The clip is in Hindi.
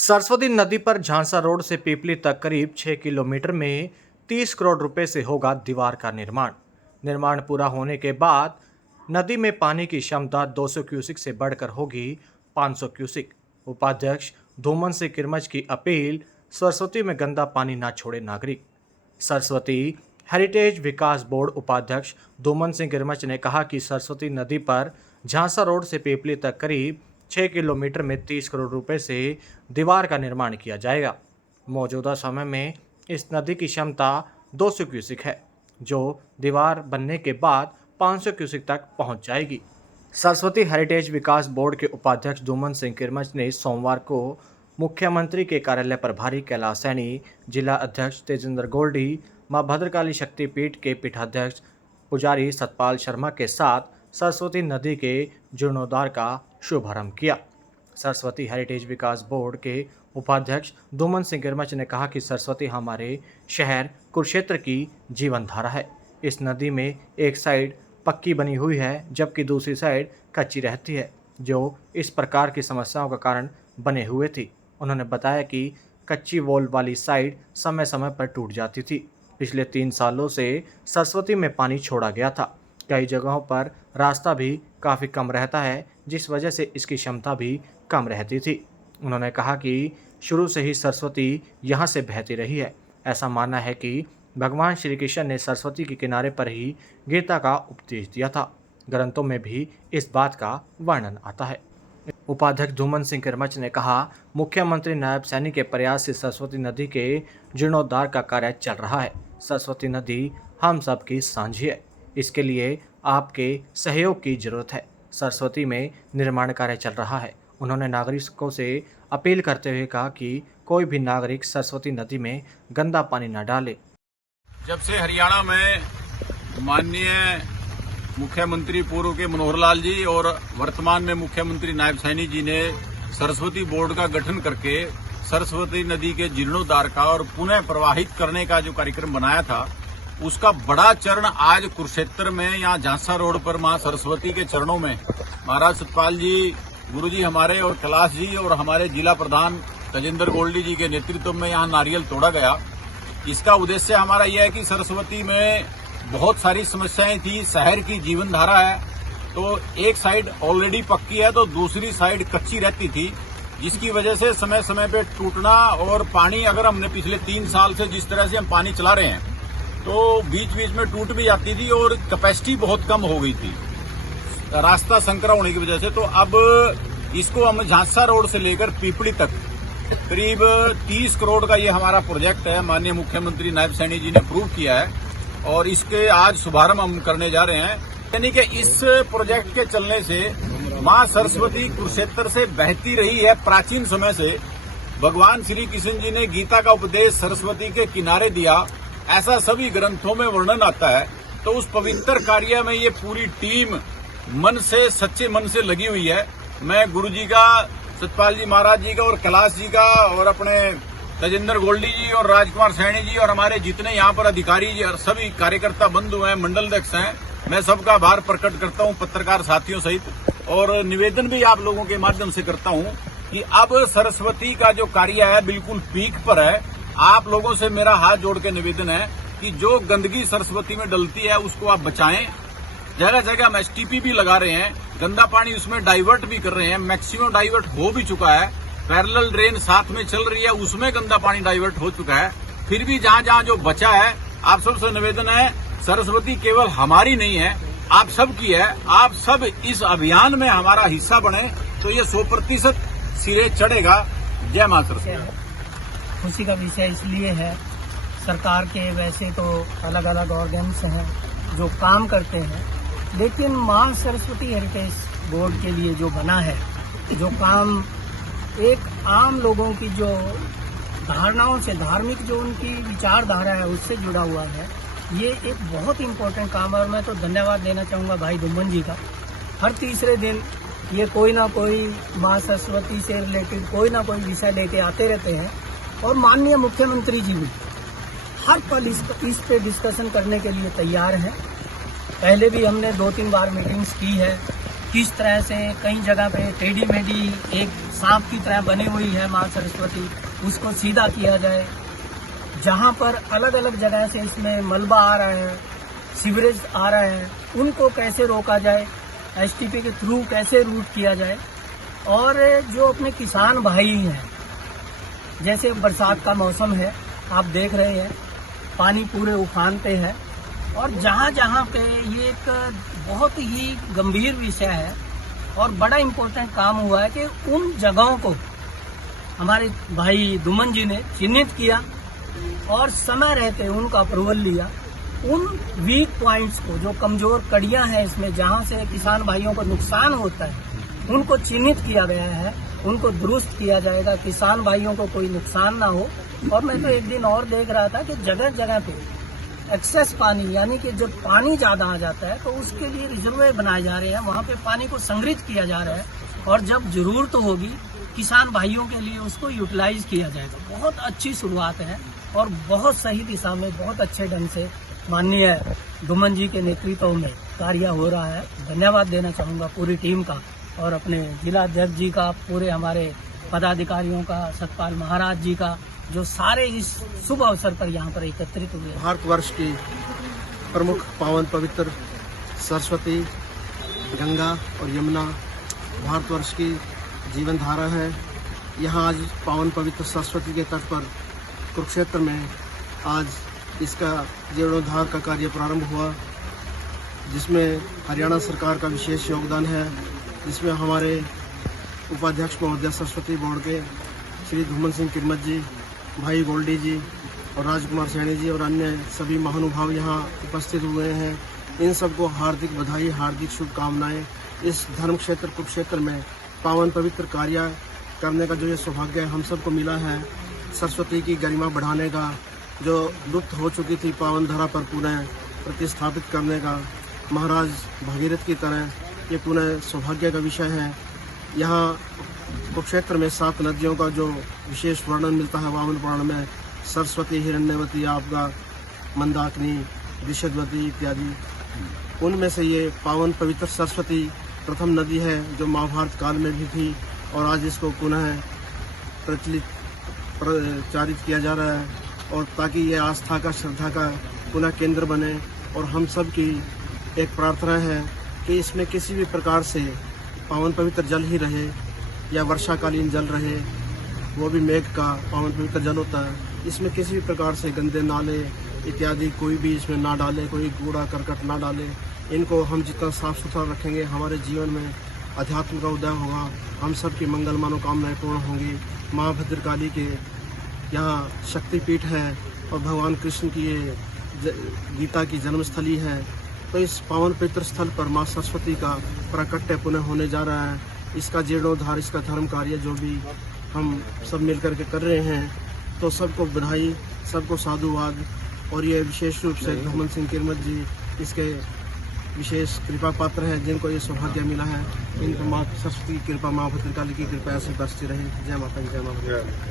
सरस्वती नदी पर झांसा रोड से पीपली तक करीब 6 किलोमीटर में 30 करोड़ रुपए से होगा दीवार का निर्माण पूरा होने के बाद नदी में पानी की क्षमता 200 क्यूसिक से बढ़कर होगी 500 क्यूसिक। उपाध्यक्ष धूमन सिंह किरमच की अपील, सरस्वती में गंदा पानी ना छोड़े नागरिक। सरस्वती हेरिटेज विकास बोर्ड उपाध्यक्ष धूमन सिंह किरमच ने कहा कि सरस्वती नदी पर झांसा रोड से पीपली तक करीब 6 किलोमीटर में 30 करोड़ रुपए से दीवार का निर्माण किया जाएगा। मौजूदा समय में इस नदी की क्षमता 200 क्यूसिक है, जो दीवार बनने के बाद 500 क्यूसिक तक पहुंच जाएगी। सरस्वती हेरिटेज विकास बोर्ड के उपाध्यक्ष धूमन सिंह किरमच ने सोमवार को मुख्यमंत्री के कार्यालय प्रभारी कैलाश सैनी, जिला अध्यक्ष तेजेंद्र गोल्डी, मां भद्रकाली शक्तिपीठ के पीठाध्यक्ष पुजारी सतपाल शर्मा के साथ सरस्वती नदी के जीर्णोद्धार का शुभारंभ किया। सरस्वती हेरिटेज विकास बोर्ड के उपाध्यक्ष धूमन सिंह किरमच ने कहा कि सरस्वती हमारे शहर कुरुक्षेत्र की जीवन धारा है। इस नदी में एक साइड पक्की बनी हुई है, जबकि दूसरी साइड कच्ची रहती है, जो इस प्रकार की समस्याओं का कारण बने हुए थी। उन्होंने बताया कि कच्ची वॉल वाली साइड समय समय पर टूट जाती थी। पिछले 3 सालों से सरस्वती में पानी छोड़ा गया था। कई जगहों पर रास्ता भी काफ़ी कम रहता है, जिस वजह से इसकी क्षमता भी कम रहती थी। उन्होंने कहा कि शुरू से ही सरस्वती यहाँ से बहती रही है। ऐसा मानना है कि भगवान श्री कृष्ण ने सरस्वती के किनारे पर ही गीता का उपदेश दिया था। ग्रंथों में भी इस बात का वर्णन आता है। उपाध्यक्ष धूमन सिंह किरमच ने कहा, मुख्यमंत्री नायब सैनी के प्रयास से सरस्वती नदी के जीर्णोद्धार का कार्य चल रहा है। सरस्वती नदी हम सब की साझी है, इसके लिए आपके सहयोग की जरूरत है। सरस्वती में निर्माण कार्य चल रहा है। उन्होंने नागरिकों से अपील करते हुए कहा कि कोई भी नागरिक सरस्वती नदी में गंदा पानी न डाले। जब से हरियाणा में माननीय मुख्यमंत्री पूर्व के मनोहर लाल जी और वर्तमान में मुख्यमंत्री नायब सैनी जी ने सरस्वती बोर्ड का गठन करके सरस्वती नदी के जीर्णोद्धार का और पुनः प्रवाहित करने का जो कार्यक्रम बनाया था, उसका बड़ा चरण आज कुरुक्षेत्र में यहाँ झांसा रोड पर मां सरस्वती के चरणों में महाराज सतपाल जी, गुरुजी हमारे और कैलाश जी और हमारे जिला प्रधान तेजेंद्र गोल्डी जी के नेतृत्व में यहाँ नारियल तोड़ा गया। इसका उद्देश्य हमारा यह है कि सरस्वती में बहुत सारी समस्याएं थी, शहर की जीवन धारा है, तो एक साइड ऑलरेडी पक्की है तो दूसरी साइड कच्ची रहती थी, जिसकी वजह से समय समय पे टूटना और पानी, अगर हमने पिछले 3 साल से जिस तरह से हम पानी चला रहे हैं तो बीच बीच में टूट भी जाती थी और कैपेसिटी बहुत कम हो गई थी रास्ता संकरा होने की वजह से। तो अब इसको हम झांसा रोड से लेकर पीपली तक करीब 30 करोड़ का ये हमारा प्रोजेक्ट है, माननीय मुख्यमंत्री नायब सैनी जी ने अप्रूव किया है और इसके आज शुभारंभ हम करने जा रहे हैं। यानी कि इस प्रोजेक्ट के चलने से मां सरस्वती कुरुक्षेत्र से बहती रही है प्राचीन समय से। भगवान श्री कृष्ण जी ने गीता का उपदेश सरस्वती के किनारे दिया, ऐसा सभी ग्रंथों में वर्णन आता है। तो उस पवित्र कार्य में ये पूरी टीम मन से, सच्चे मन से लगी हुई है। मैं गुरु जी का, सतपाल जी महाराज जी का और कैलाश जी का और अपने तेजेंद्र गोल्डी जी और राजकुमार सैनी जी और हमारे जितने यहाँ पर अधिकारी जी और सभी कार्यकर्ता बंधु हैं, मंडल अध्यक्ष हैं, मैं सबका आभार प्रकट करता हूँ, पत्रकार साथियों सहित। और निवेदन भी आप लोगों के माध्यम से करता हूँ कि अब सरस्वती का जो कार्य है बिल्कुल पीक पर है। आप लोगों से मेरा हाथ जोड़ के निवेदन है कि जो गंदगी सरस्वती में डलती है उसको आप बचाएं। जगह जगह हम एसटीपी भी लगा रहे हैं, गंदा पानी उसमें डाइवर्ट भी कर रहे हैं, मैक्सिमम डाइवर्ट हो भी चुका है। पैरेलल ड्रेन साथ में चल रही है, उसमें गंदा पानी डाइवर्ट हो चुका है। फिर भी जहां जहां जो बचा है, आप सबसे निवेदन है, सरस्वती केवल हमारी नहीं है, आप सबकी है। आप सब इस अभियान में हमारा हिस्सा बने तो ये 100% सिरे चढ़ेगा। जय मां सरस्वती। खुशी का विषय इसलिए है, सरकार के वैसे तो अलग अलग ऑर्गन्स हैं जो काम करते हैं, लेकिन मां सरस्वती हेरिटेज बोर्ड के लिए जो बना है, जो काम एक आम लोगों की जो धारणाओं से, धार्मिक जो उनकी विचारधारा है उससे जुड़ा हुआ है, ये एक बहुत इम्पोर्टेंट काम है। और मैं तो धन्यवाद देना चाहूँगा भाई धूमन जी का। हर तीसरे दिन ये कोई ना कोई मां सरस्वती से रिलेटेड कोई ना कोई विषय लेके आते रहते हैं और माननीय मुख्यमंत्री जी भी हर पल इस पे डिस्कशन करने के लिए तैयार हैं। पहले भी हमने 2-3 बार मीटिंग्स की है किस तरह से कई जगह पे टेढ़ी मेढ़ी एक सांप की तरह बनी हुई है माँ सरस्वती, उसको सीधा किया जाए। जहाँ पर अलग अलग जगह से इसमें मलबा आ रहा है, सीवरेज आ रहा है, उनको कैसे रोका जाए, एसटीपी के थ्रू कैसे रूट किया जाए। और जो अपने किसान भाई हैं, जैसे बरसात का मौसम है, आप देख रहे हैं पानी पूरे उफान पे है, और जहाँ जहाँ पे ये एक बहुत ही गंभीर विषय है और बड़ा इम्पोर्टेंट काम हुआ है कि उन जगहों को हमारे भाई दुमन जी ने चिन्हित किया और समय रहते उनका अप्रूवल लिया। उन वीक पॉइंट्स को, जो कमजोर कड़ियां हैं इसमें, जहां से किसान भाइयों को नुकसान होता है, उनको चिन्हित किया गया है, उनको दुरुस्त किया जाएगा, किसान भाइयों को कोई नुकसान ना हो। और मैं तो एक दिन और देख रहा था कि जगह जगह पे एक्सेस पानी, यानी कि जब पानी ज्यादा आ जाता है तो उसके लिए रिजर्वायर बनाए जा रहे हैं, वहाँ पे पानी को संग्रहित किया जा रहा है, और जब जरूरत होगी किसान भाइयों के लिए उसको यूटिलाइज किया जाएगा। बहुत अच्छी शुरुआत है और बहुत सही दिशा में, बहुत अच्छे ढंग से माननीय दुमन जी के नेतृत्व में कार्य हो रहा है। धन्यवाद देना चाहूँगा पूरी टीम का और अपने जिला अध्यक्ष जी का, पूरे हमारे पदाधिकारियों का, सतपाल महाराज जी का, जो सारे इस शुभ अवसर पर यहाँ पर एकत्रित हुए। भारतवर्ष की प्रमुख पावन पवित्र सरस्वती, गंगा और यमुना भारतवर्ष की जीवन धारा है। यहाँ आज पावन पवित्र सरस्वती के तट पर कुरुक्षेत्र में आज इसका जीर्णोद्धार का कार्य प्रारंभ हुआ, जिसमें हरियाणा सरकार का विशेष योगदान है, जिसमें हमारे उपाध्यक्ष महोदय सरस्वती बोर्ड के श्री धूमन सिंह किरमत जी, भाई गोल्डी जी और राजकुमार सैनी जी और अन्य सभी महानुभाव यहाँ उपस्थित हुए हैं। इन सबको हार्दिक बधाई, हार्दिक शुभकामनाएं। इस धर्म क्षेत्र कुरुक्षेत्र में पावन पवित्र कार्य करने का जो ये सौभाग्य हम सबको मिला है, सरस्वती की गरिमा बढ़ाने का, जो लुप्त हो चुकी थी पावन धरा पर पुनः प्रतिस्थापित करने का, महाराज भागीरथ की तरह ये पुनः सौभाग्य का विषय है। यहाँ कुरुक्षेत्र में 7 नदियों का जो विशेष वर्णन मिलता है वामन पुराण में, सरस्वती, हिरण्यवती, आपदा, मंदाकिनी, विशदवती इत्यादि, उनमें से ये पावन पवित्र सरस्वती प्रथम नदी है जो महाभारत काल में भी थी, और आज इसको पुनः प्रचारित किया जा रहा है, और ताकि ये आस्था का, श्रद्धा का पुनः केंद्र बने। और हम सब की एक प्रार्थना है कि इसमें किसी भी प्रकार से पावन पवित्र जल ही रहे या वर्षाकालीन जल रहे, वो भी मेघ का पावन पवित्र जल होता है, इसमें किसी भी प्रकार से गंदे नाले इत्यादि कोई भी इसमें ना डाले, कोई कूड़ा करकट ना डाले। इनको हम जितना साफ सुथरा रखेंगे, हमारे जीवन में अध्यात्म का उदय होगा, हम सब की मंगल मनोकामनाएं पूर्ण होंगी। माँ भद्रकाली के यहाँ शक्तिपीठ है और भगवान कृष्ण की ये गीता की जन्मस्थली है, तो इस पावन पवित्र स्थल पर माँ सरस्वती का प्राकट्य पुनः होने जा रहा है। इसका जीर्णोद्धार, इसका धर्म कार्य जो भी हम सब मिलकर के कर रहे हैं, तो सबको बधाई, सबको साधुवाद। और ये विशेष रूप से धूमन सिंह किरमत जी इसके विशेष कृपा पात्र हैं, जिनको ये सौभाग्य मिला है। इनको माँ सरस्वती की कृपा, माँ भद्रकाली की कृपा ऐसे बरसती रहे। जय माता, जय माता।